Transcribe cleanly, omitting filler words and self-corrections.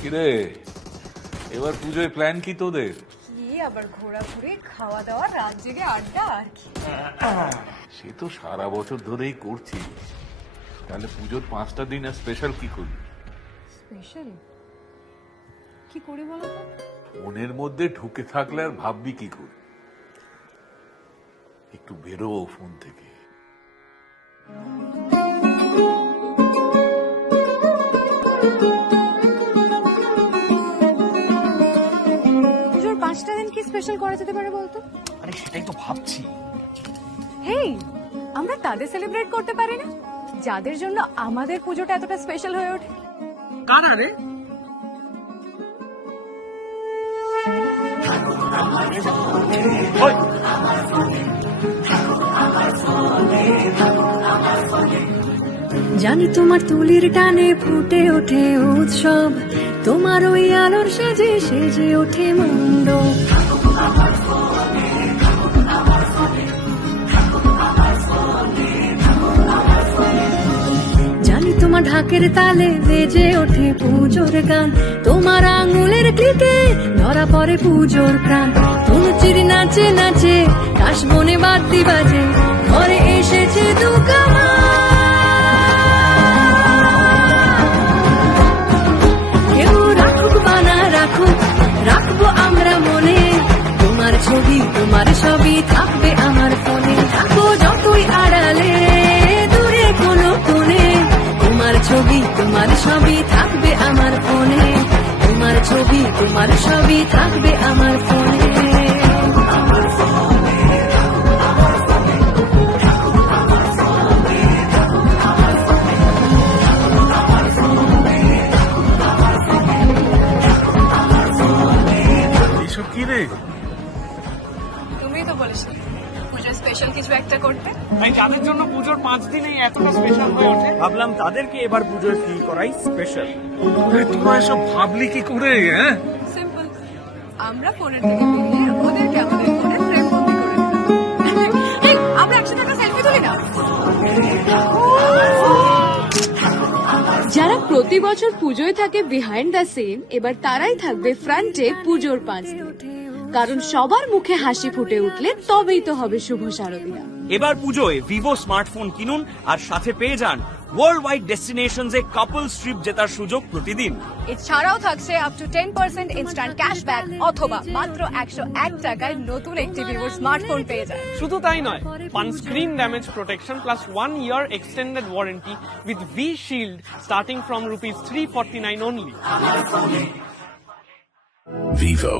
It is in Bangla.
কিরে এবার পুজোয় প্ল্যান কি তোদের? কি আবার ঘোরাঘুরি, খাওয়া দাওয়া, রাত জেগে আড্ডা আর কি। সে তো সারা বছর ধরেই করছি। তাহলে পুজোর 5টা দিন আর স্পেশাল কি করি? স্পেশাল কি করি বলো তো? মনের মধ্যে ঢুকে থাকলে আর ভাববি কি করে? একটু বেরো ফোন থেকে। পুজোর 5টা দিন কি স্পেশাল করা যেতে পারে বলতো? আরে সেটাই তো ভাবছি। হেই, আমরা তাদের সেলিব্রেট করতে পারি না যাদের জন্য আমাদের পুজোটা এতটা স্পেশাল হয়ে ওঠে? কারা রে? জানি তোমার তুলির টানে ফুটে ওঠে উৎসব, তোমার ওই আলোর সাজে সেজে ওঠে মণ্ডপ। জানি তোমার ঢাকের তালে বেজে ওঠে পুজোর গান, তোমার আঙুলের ক্লিকে ধরা পড়ে পুজোর প্রাণ। তুলচির নাচে নাচে কাশবনে বাদ্যি বাজে, ঘরে এসেছে দুকামা। কেউ রাখুক বানা রাখুক, রাখবো আমরা মনে তোমার ছবি, তোমার সবই থাকবে আমার ফোনে। থাকো যতই আড়ালে দূরে কোনো কোণে, তোমার ছবি, তোমার সবই থাকবে আমার ফোনে। তোমার ছবি, তোমার সবই থাকবে আমার ফোনে। এইসব কি রে? তুমিই তো বলেছিলে পুজোর স্পেশাল কিছু একটা করতে। তাই যাদের জন্য পুজোর 5 দিনেই এতটা স্পেশাল হয়ে ওঠে, ভাবলাম তাদেরকে এবার পুজোয় ফিল করাই স্পেশাল। তোরা এসব ভাবলি কি করে? হ্যাঁ, সিম্পল, আমরা ফোনের থেকে বেরিয়ে ওদেরকে আমাদের ফোনে ফ্রেম বন্দি করে দিলাম। এই, আমরা একসাথে একটা সেলফি তুলি না? যারা প্রতি বছর পুজোয় থাকে বিহাইন্ড দ্য সিন, এবার তারাই থাকবে ফ্রন্টে পুজোর 5 দিন। কারণ সবার মুখে হাসি ফুটে উঠলে তবেই তো হবে শুভ শারদীয়া। এবার পুজোয় ভিভো স্মার্টফোন কিনুন আর সাথে পেয়ে যান ওয়ার্ল্ড ওয়াইড ডেস্টিনেশনস এ কাপল ট্রিপ জেতার সুযোগ প্রতিদিন। এছাড়াও থাকছে আপ টু 10% ইনস্ট্যান্ট ক্যাশব্যাক, অথবা মাত্র 101 টাকায় নতুন একটি ভিভো স্মার্টফোন পেয়ে যায়। শুধু তাই নয়, পান screen damage protection plus 1 year extended warranty with V Shield starting from rupees 349 only. Vivo.